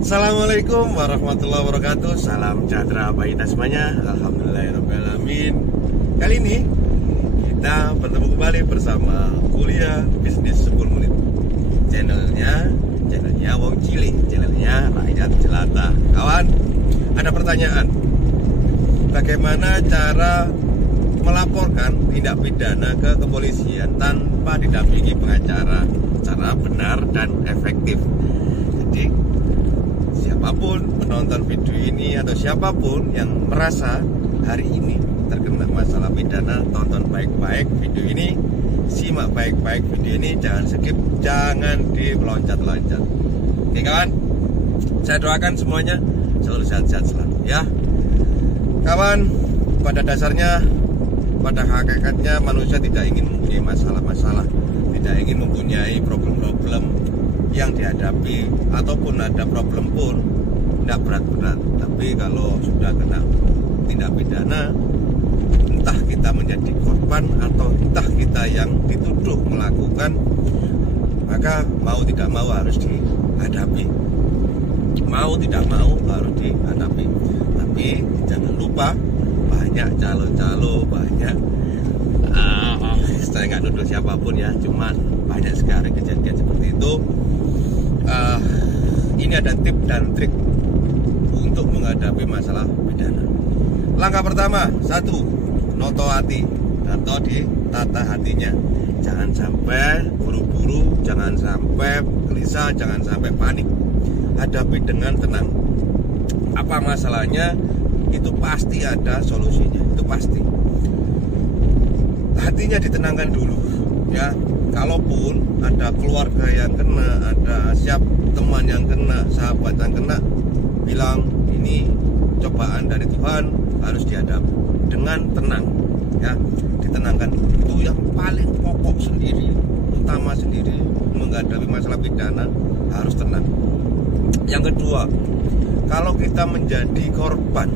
Assalamualaikum warahmatullahi wabarakatuh. Salam sejahtera bagi kita semuanya. Alhamdulillahirrahmanirrahim. Kali ini kita bertemu kembali bersama Kuliah Bisnis 10 Menit. Channelnya Wong Cilik, channelnya Rakyat Jelata. Kawan, ada pertanyaan, bagaimana cara melaporkan tindak pidana ke kepolisian tanpa didampingi pengacara secara benar dan efektif? Jadi siapapun penonton video ini atau siapapun yang merasa hari ini terkena masalah pidana, tonton baik-baik video ini, simak baik-baik video ini, jangan skip, jangan diloncat-loncat. Oke kawan, saya doakan semuanya selalu sehat-sehat selalu ya. Kawan, pada dasarnya, pada hakikatnya manusia tidak ingin mempunyai masalah-masalah, tidak ingin mempunyai problem-problem yang dihadapi, ataupun ada problem pun tidak berat-berat. Tapi kalau sudah kena tindak pidana, entah kita menjadi korban atau entah kita yang dituduh melakukan, maka mau tidak mau harus dihadapi, mau tidak mau harus dihadapi. Tapi jangan lupa, banyak calo-calo, banyak saya nggak nuduh siapapun ya, cuman banyak sekali kejadian seperti itu. Ini ada tip dan trik untuk menghadapi masalah pidana. Langkah pertama, 1, noto hati atau ditata hatinya. Jangan sampai buru-buru, jangan sampai gelisah, jangan sampai panik. Hadapi dengan tenang. Apa masalahnya? Itu pasti ada solusinya, itu pasti. Hatinya ditenangkan dulu ya. Kalaupun ada keluarga yang kena, ada teman yang kena, sahabat yang kena, bilang ini cobaan dari Tuhan, harus dihadapi dengan tenang ya, ditenangkan. Itu yang paling pokok sendiri, utama sendiri menghadapi masalah pidana, harus tenang. Yang kedua, kalau kita menjadi korban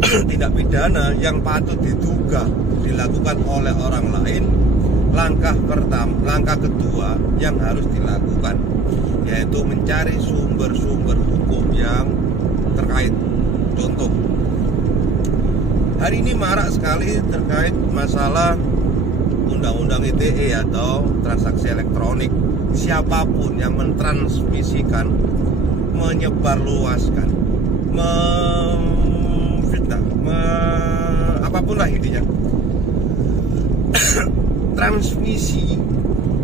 tindak pidana yang patut diduga dilakukan oleh orang lain, langkah kedua yang harus dilakukan yaitu mencari sumber-sumber hukum yang terkait. Contoh, hari ini marak sekali terkait masalah undang-undang ITE atau transaksi elektronik. Siapapun yang mentransmisikan, menyebarluaskan, memfitnah, apapun lah intinya, transmisi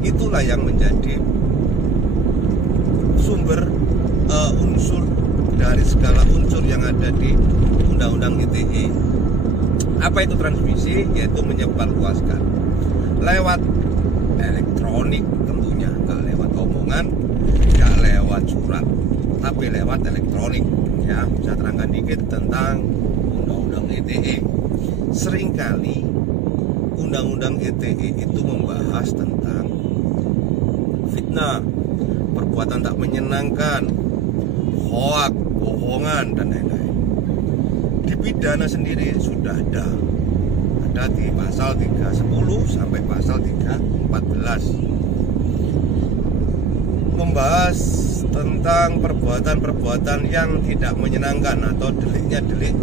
itulah yang menjadi sumber unsur dari segala unsur yang ada di Undang-Undang ITE. Apa itu transmisi? Yaitu menyebarluaskan lewat elektronik tentunya, nggak lewat omongan, nggak lewat surat, tapi lewat elektronik ya. Saya terangkan dikit tentang Undang-Undang ITE. Seringkali Undang-Undang ITE itu membahas tentang fitnah, perbuatan tak menyenangkan, hoak, bohongan, dan lain-lain. Di pidana sendiri sudah ada di pasal 310 sampai pasal 314 membahas tentang perbuatan-perbuatan yang tidak menyenangkan atau deliknya delik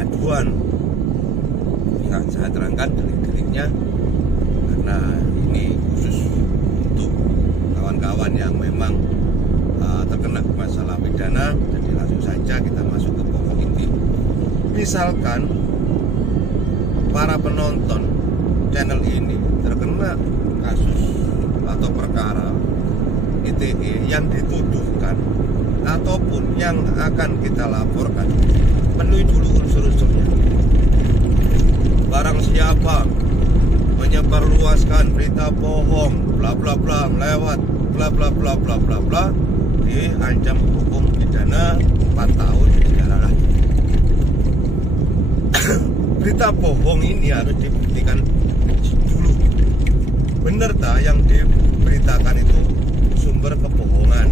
aduan. Nah, saya terangkan delik-deliknya karena ini khusus untuk kawan-kawan yang memang terkena masalah pidana. Jadi langsung saja kita masuk ke pokok inti. Misalkan para penonton channel ini terkena kasus atau perkara ITE yang dituduhkan ataupun yang akan kita laporkan, penuhi dulu unsur-unsurnya. Barang siapa menyebarluaskan berita bohong bla bla bla lewat bla bla bla bla bla bla, diancam hukum pidana 4 tahun penjara. Berita bohong ini harus dibuktikan dulu, benar tak yang diberitakan itu sumber kebohongan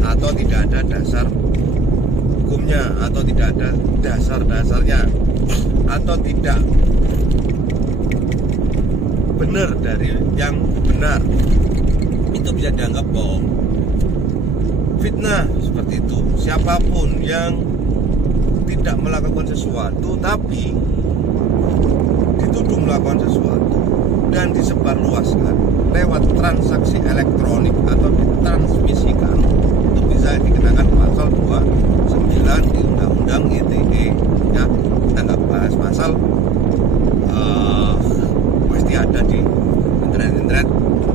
atau tidak ada dasar hukumnya, atau tidak ada dasar-dasarnya, atau tidak benar dari yang benar, itu bisa dianggap bohong. fitnah seperti itu. Siapapun yang tidak melakukan sesuatu tapi dituduh melakukan sesuatu dan disebarluaskan lewat transaksi elektronik atau ditransmisikan, itu bisa dikenakan pasal 29 di Undang-Undang ITE. Ya, kita nggak bahas pasal, pasti ada di internet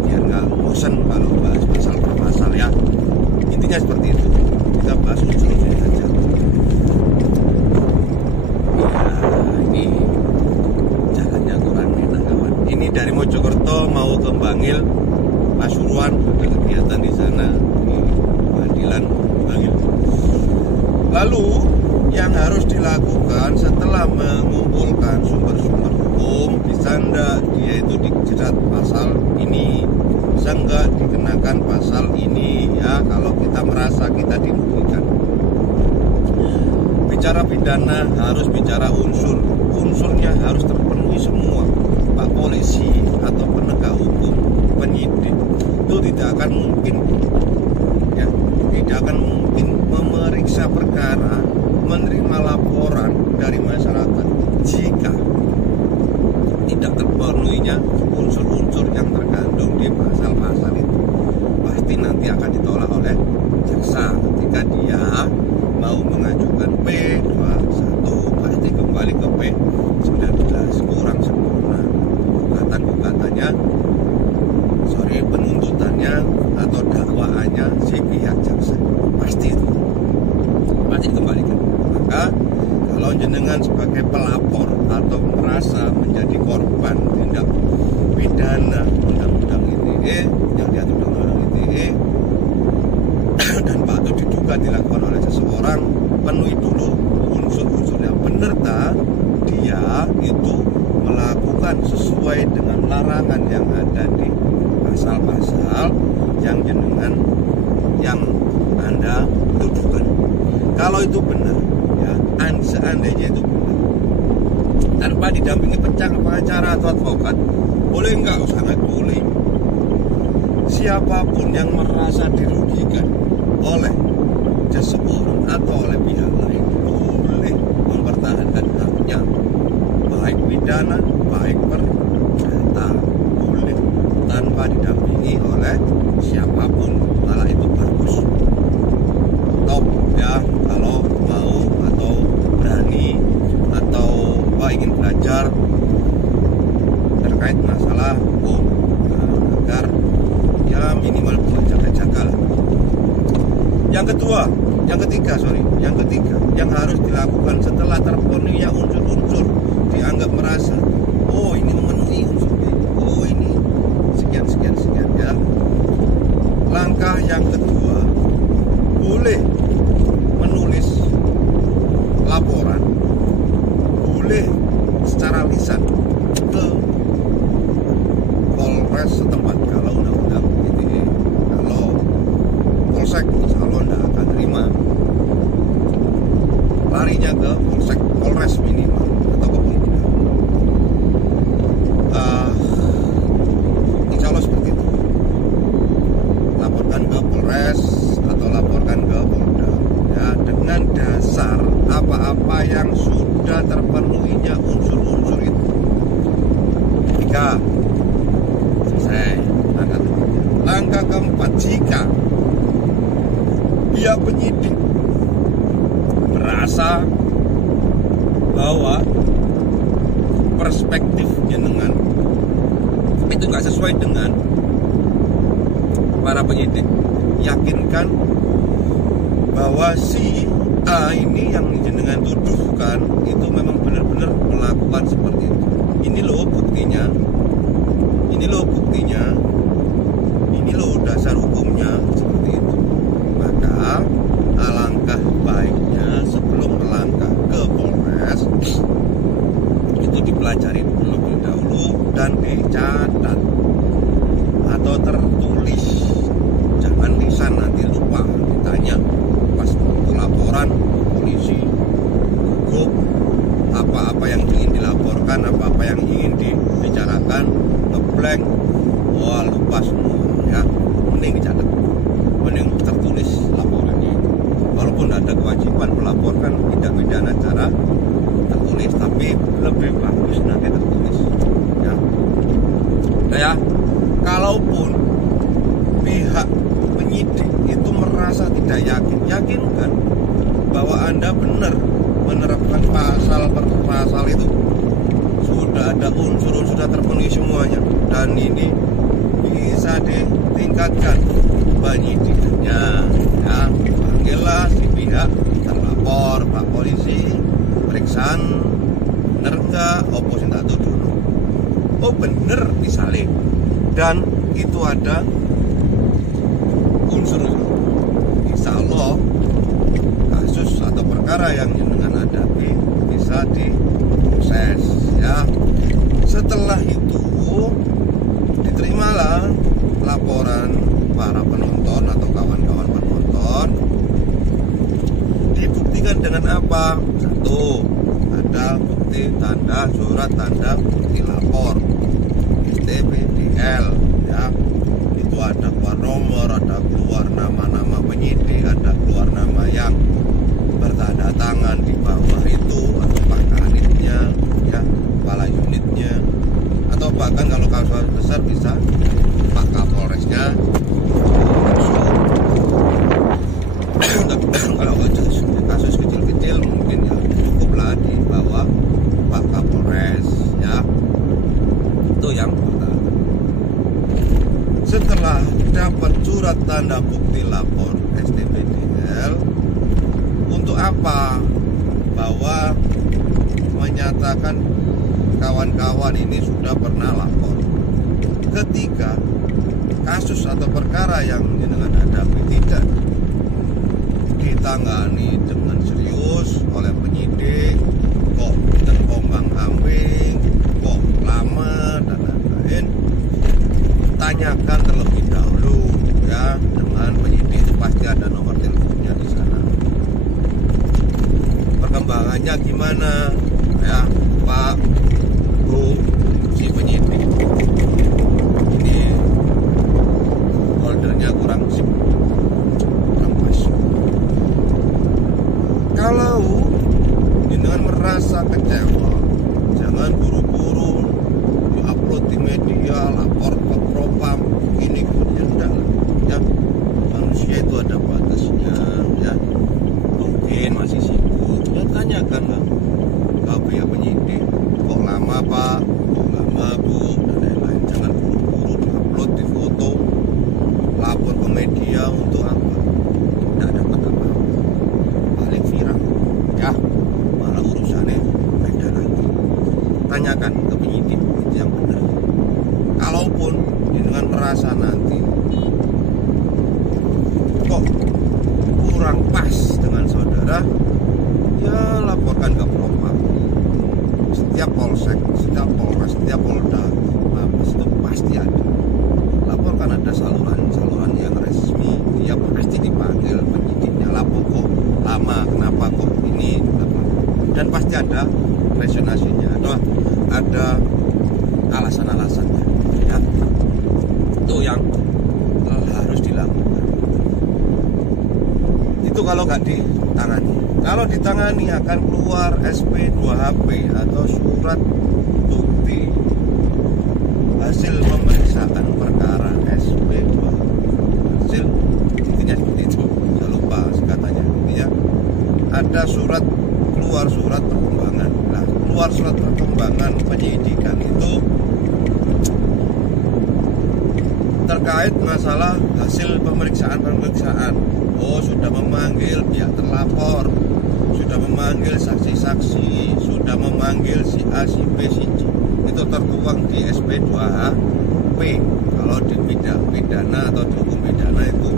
biar nggak bosan kalau bahas pasal per pasal ya. Intinya seperti itu, kita bahas unsur-unsurnya saja. Ini jalannya kurang enak kawan. Ini dari Mojokerto mau ke Bangil, Pasuruan, ada kegiatan di sana di pengadilan Bangil. Lalu yang harus dilakukan setelah mengumpulkan sumber-sumber hukum, bisa enggak dia itu dijerat pasal ini, bisa enggak dikenakan pasal ini ya, kalau kita merasa kita dirugikan. Bicara pidana harus bicara unsur, unsurnya harus terpenuhi semua. Pak polisi atau penegak hukum, penyidik itu tidak akan mungkin ya, tidak akan mungkin memeriksa perkara, menerima laporan dari masyarakat jika tidak terpenuhinya unsur-unsur yang terkandung di pasal-pasal itu. Pasti nanti akan ditolak oleh jaksa ketika dia mau mengajukan P21, pasti kembali ke P19 kurang sempurna. Gugatannya, penuntutannya atau dakwaannya si pihak jaksa pasti itu pasti dikembalikan. Maka kalau jenengan sebagai pelapor atau merasa menjadi korban tindak pidana Undang-Undang ITE yang diatur Undang-Undang ITE dan patut diduga dilakukan oleh seseorang, penuhi dulu unsur-unsurnya. Benar tak dia itu melakukan sesuai dengan larangan yang ada di pasal-pasal yang jenengan yang Anda tuduhkan. Kalau itu benar ya, seandainya itu benar, tanpa didampingi pengacara atau advokat, boleh enggak? Sangat boleh. Siapapun yang merasa dirugikan oleh seseorang atau oleh pihak lain boleh mempertahankan haknya, baik pidana, baik perdata, boleh tanpa didampingi oleh siapapun. Malah itu bagus. Top ya, kalau mau atau berani atau ingin belajar terkait masalah hukum, agar ya minimal buat jaga-jaga lah. Yang ketiga yang harus dilakukan setelah terpenuhinya unsur-unsur, dianggap merasa oh ini memenuhi unsur ini, oh ini sekian ya. Langkah yang kedua, boleh menulis laporan, boleh secara lisan ke Polres setempat kalau undang-undang ITE. Kalau Polsek insya Allah tidak akan terima, larinya ke Polsek, Polres minimal atau ke Polda. Insya Allah seperti itu. Laporkan ke Polres atau laporkan ke Polda ya, dengan dasar apa-apa yang sudah terpenuhinya unsur-unsur itu. 3. Selesai. Langkah keempat, jika pihak penyidik merasa bahwa perspektif jenengan itu nggak sesuai dengan para penyidik, yakinkan bahwa si A ini yang jenengan tuduhkan itu memang benar-benar melakukan seperti itu. Ini loh buktinya, ini loh dasar hukumnya seperti itu. Maka alangkah baiknya sebelum melangkah ke Polres itu dipelajari terlebih dahulu dan dicatat atau tertulis. Jangan lisan, nanti lupa ditanya pas waktu laporan polisi, gugup apa-apa yang ingin dilaporkan, apa-apa yang ingin dibicarakan, ngeblank, wah lupa semua ya. Mending dicatat, mending tertulis laporan. lebih bagus nanti tertulis ya. Nah ya, kalaupun pihak penyidik itu merasa tidak yakinkan bahwa Anda benar menerapkan pasal per pasal itu, sudah ada unsur sudah terpenuhi semuanya, dan ini bisa ditingkatkan penyidikannya ya. Panggillah si pihak terlapor, Pak Polisi, periksaan bener enggak, opo sing tak dulu. Oh bener misalnya, dan itu ada unsur, insya Allah kasus atau perkara yang jenengan hadapi bisa diproses ya. Setelah itu diterimalah laporan para penonton atau kawan-kawan penonton. Dibuktikan dengan apa? Satu, ada bukti tanda surat tanda bukti lapor STPDL ya. Itu ada keluar nomor, ada keluar nama-nama penyidik, ada keluar nama yang bertanda tangan di bawah itu, atau Pak Kanitnya ya, kepala unitnya, atau bahkan kalau kasus besar bisa Pak Kapolresnya. Kalau kasus kecil-kecil mungkin ya cukuplah di bawah Pak Kapolres ya. Itu yang pertama. Setelah dapat surat tanda bukti lapor STPDL, untuk apa? Bahwa menyatakan kawan-kawan ini sudah pernah lapor. Ketika kasus atau perkara yang jenengan hadapi tidak ditangani dengan serius oleh penyidik, kok terombang-ambing, kok lama dan lain-lain, tanyakan terlebih dahulu ya dengan penyidik. Pasti ada nomor teleponnya di sana. Perkembangannya gimana ya Pak, Bu, si penyidik ini foldernya kurang pas. Kalau dengan merasa kecewa, jangan buru-buru diupload di media, lapor ke propam, ini enggak ya. Manusia itu ada batasnya ya. Mungkin masih sibuk, ya tanyakan lah ke pihak penyidik, kok lama Pak, kok lama Bu, dan lain-lain. Jangan buru-buru diupload di foto, lapor ke media untuk apa? Tidak dapat apa-apa, paling viral ya, malah urusannya beda lagi. Tanyakan ke penyidik, itu yang benar. Kalaupun dengan merasa nanti kok kurang pas dengan saudara, ya laporkan ke propam. Setiap polsek, setiap polres, setiap polda, mabes itu pasti ada. Laporkan, ada saluran yang resmi, dia pasti dipanggil penyidiknya. Lapor kok lama, kenapa kok ini, apa? Dan pasti ada resonansinya, ada alasan-alasannya ya. Itu yang harus dilakukan. Itu kalau nggak ditangani. Kalau ditangani akan keluar SP 2HP atau surat bukti hasil pemeriksaan perkara SP 2 hasil, intinya seperti itu. Jangan lupa singkatannya ya. Ada surat, keluar surat perkembangan. Nah, keluar surat perkembangan penyidikan itu terkait masalah hasil pemeriksaan. Oh, sudah memanggil pihak terlapor, sudah memanggil saksi-saksi, sudah memanggil si A, si B, si C. Itu tertuang di SP 2HP. Kalau di pidana atau di hukum pidana itu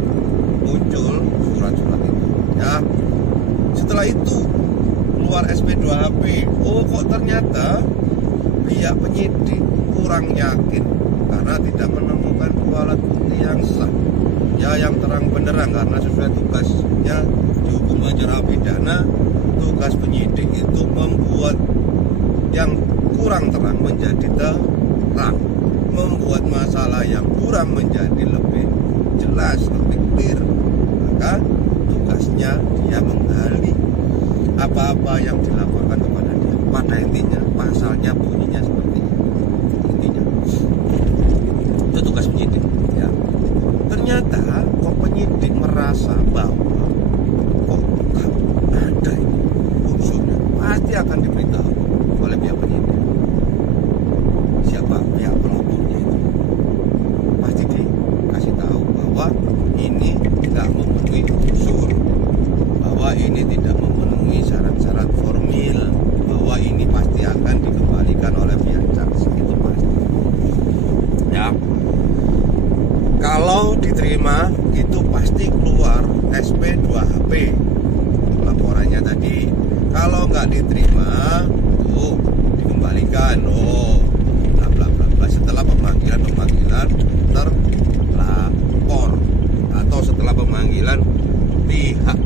muncul surat-surat itu ya. Setelah itu keluar SP 2HP. Oh, kok ternyata pihak penyidik kurang yakin karena tidak menemukan dua alat bukti yang sah ya, yang terang benderang, karena sesuai tugasnya di hukum acara pidana. Tugas penyidik itu membuat yang kurang terang menjadi terang, membuat masalah yang kurang menjadi lebih jelas, lebih clear. Maka tugasnya dia menggali apa-apa yang dilaporkan kepada dia. Pada intinya pas dilanjutkan. Oh, bla bla bla bla. Setelah pemanggilan terlapor atau setelah pemanggilan pihak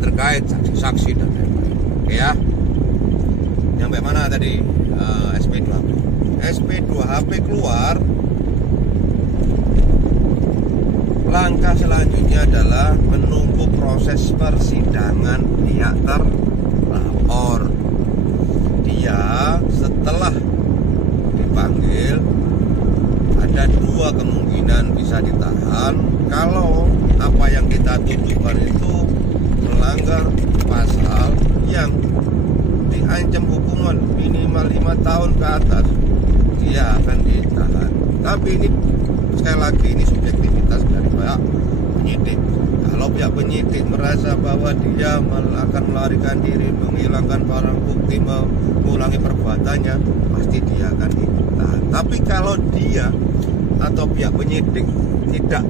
terkait, saksi dan lain-lain. Oke ya. Nyampe mana tadi? SP2HP. SP2HP keluar. Langkah selanjutnya adalah menunggu proses persidangan pihak terlapor. Dia setelah dipanggil ada dua kemungkinan bisa ditahan kalau apa yang kita tuduhkan itu melanggar pasal yang diancam hukuman minimal 5 tahun ke atas, dia akan ditahan. Tapi ini sekali lagi ini subjektivitas dari pihak penyidik. Kalau pihak penyidik merasa bahwa dia akan melarikan diri, menghilangkan barang bukti, mengulangi perbuatannya, pasti dia akan ditahan. Tapi kalau dia atau pihak penyidik tidak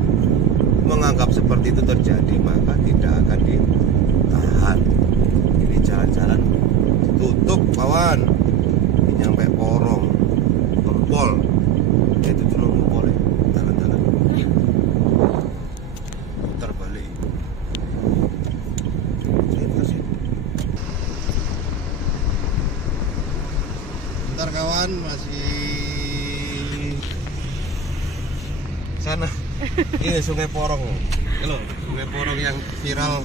menganggap seperti itu terjadi, maka tidak akan ditahan. Ini jalan-jalan tutup kawan, ini sampai Porong, Gempol, itu cuma Gempol ya, jalan-jalan putar balik. Terima kasih. Bentar kawan, masih sana. Ini Sungai Porong. Halo, Sungai Porong yang viral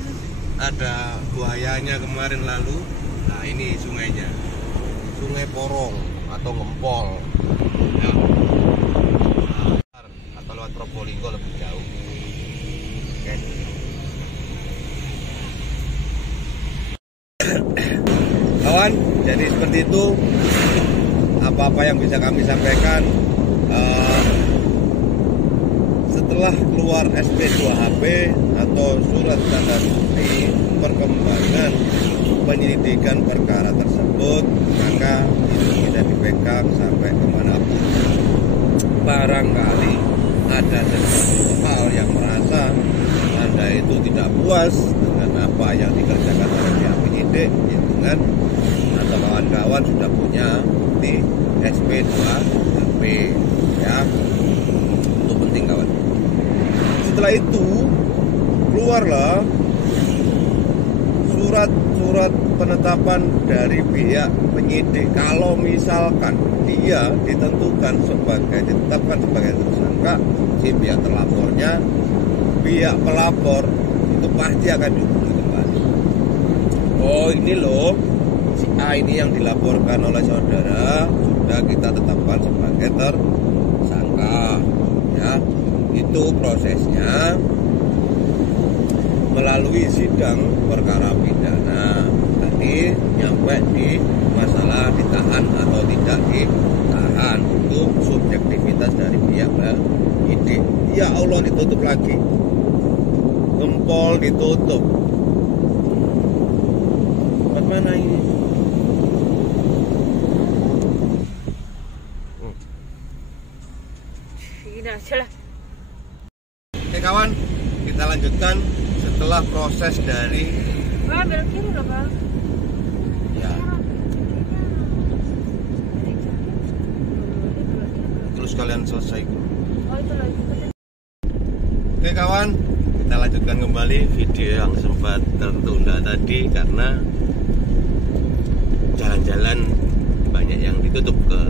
ada buayanya kemarin lalu. Nah ini sungainya, Sungai Porong atau Gempol ya. Atau lewat Probolinggo lebih jauh. Oke. Kawan, jadi seperti itu apa-apa yang bisa kami sampaikan. Setelah keluar SP2HP atau surat tanda bukti perkembangan penyelidikan perkara tersebut, maka itu bisa dipegang sampai kemanapun. Barangkali ada sesuatu hal yang merasa Anda itu tidak puas dengan apa yang dikerjakan oleh pihak penyidik, ya dengan atau kawan-kawan sudah punya di SP2HP ya, itu penting kawan. Setelah itu keluarlah surat penetapan dari pihak penyidik. Kalau misalkan dia ditetapkan sebagai tersangka, si pihak terlapornya, pihak pelapor itu pasti akan dihubungi kembali. Oh ini loh, si A ini yang dilaporkan oleh saudara sudah kita tetapkan sebagai tersangka ya. Itu prosesnya melalui sidang perkara pidana. Tadi nyampe di masalah ditahan atau tidak ditahan, itu subjektivitas dari pihak penyidik. Ya Allah, ditutup lagi, Gempol ditutup. Tempat mana ini? Gini aja lah. Oke kawan, kita lanjutkan setelah proses dari Belok kiri loh bang. ya. Terus kalian selesai. Oh itu lagi. Oke kawan, kita lanjutkan kembali video yang sempat tertunda tadi karena jalan-jalan banyak yang ditutup ke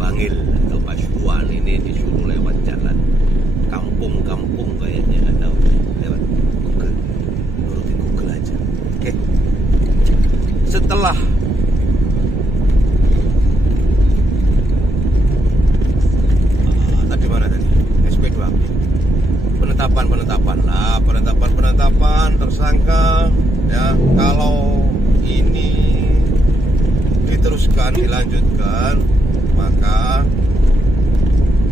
Bangil atau Pasuruan. Ini disuruh lewat jalan kampung-kampung kayaknya, nggak tahu, lewat Google, nurutin Google aja. Oke, setelah tadi mana tadi SP2HP penetapan tersangka ya. Kalau ini diteruskan, dilanjutkan, maka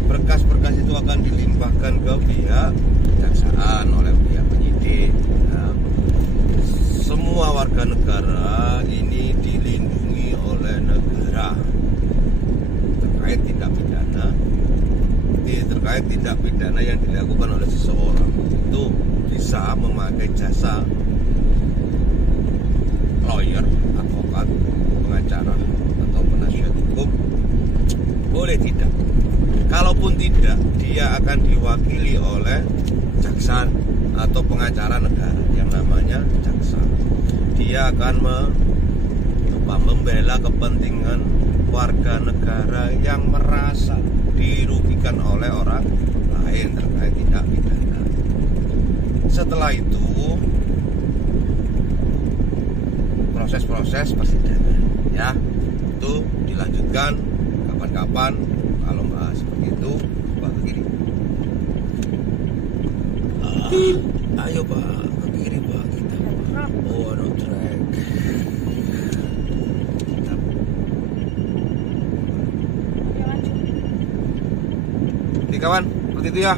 berkas-berkas itu akan dilimpahkan ke pihak kejaksaan oleh pihak penyidik ya. Semua warga negara ini dilindungi oleh negara terkait tindak pidana yang dilakukan oleh seseorang. Itu bisa memakai jasa lawyer, advokat, pengacara, atau boleh tidak. Kalaupun tidak, dia akan diwakili oleh jaksa atau pengacara negara yang namanya jaksa. Dia akan membela kepentingan warga negara yang merasa dirugikan oleh orang lain terkait tindak pidana. Setelah itu proses-proses persidangan ya, itu dilanjutkan kapan-kapan. Kalau nggak seperti itu, Pak, ke kiri. Ayo Pak, ke kiri Pak, kita. Oh, no track. Jadi kawan, seperti itu ya.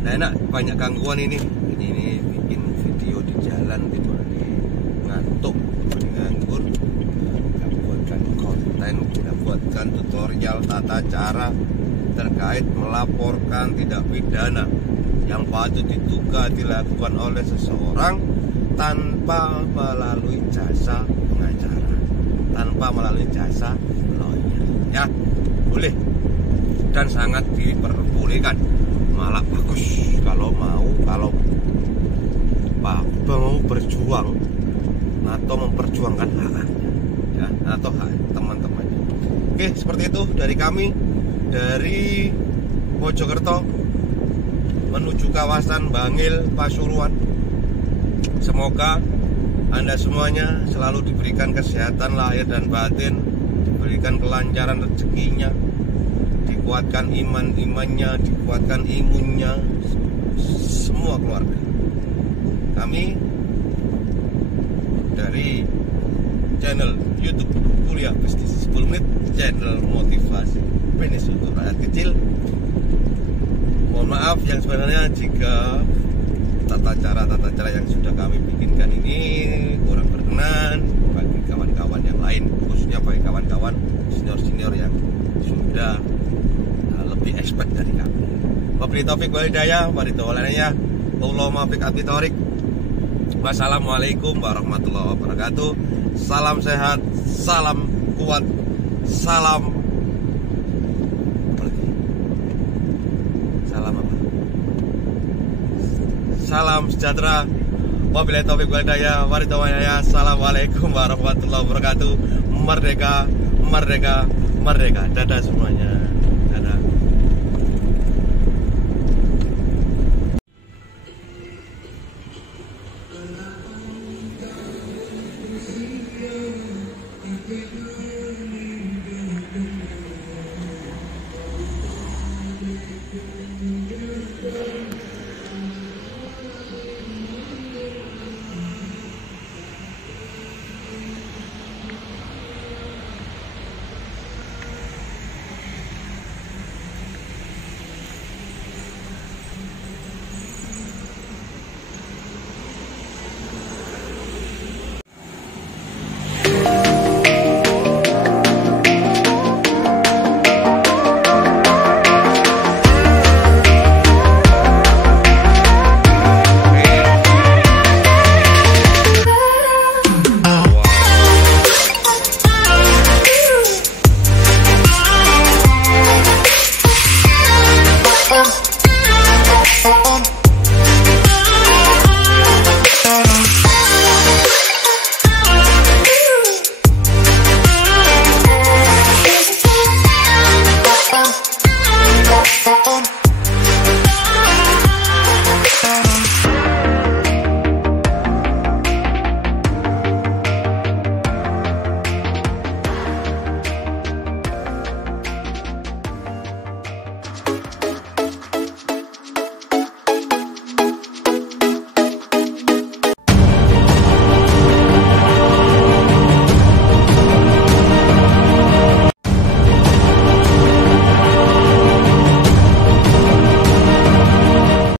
Nah, enak, banyak gangguan ini. Ini bikin video di jalan, tiba ngantuk, nganggur. Kita buatkan konten, kita buatkan tutorial tata cara terkait melaporkan tindak pidana yang patut diduga dilakukan oleh seseorang tanpa melalui jasa pengacara, tanpa melalui jasa lawyer. Ya, boleh dan sangat diperbolehkan, malah bagus kalau mau berjuang atau memperjuangkan hak ya, atau hak teman-teman. Oke, seperti itu dari kami dari Mojokerto menuju kawasan Bangil Pasuruan. Semoga Anda semuanya selalu diberikan kesehatan lahir dan batin, diberikan kelancaran rezekinya, dikuatkan imannya, dikuatkan imunnya, semua keluarga. Kami dari channel YouTube Kuliah Bisnis 10 Menit, channel motivasi bisnis untuk rakyat kecil. Mohon maaf yang sebenarnya jika tata cara yang sudah kami bikinkan ini kurang berkenan bagi kawan-kawan yang lain, khususnya bagi kawan-kawan senior yang sudah lebih expert dari kami. Wabillahi taufik wal hidayah, Allahumma fiq abitorik. Wassalamualaikum warahmatullahi wabarakatuh. Salam sehat, salam kuat, salam apa? Salam sejahtera. Wabillahi taufik wal hidayah. Assalamualaikum warahmatullahi wabarakatuh. Merdeka, merdeka, merdeka. Dadah semuanya. Dadah.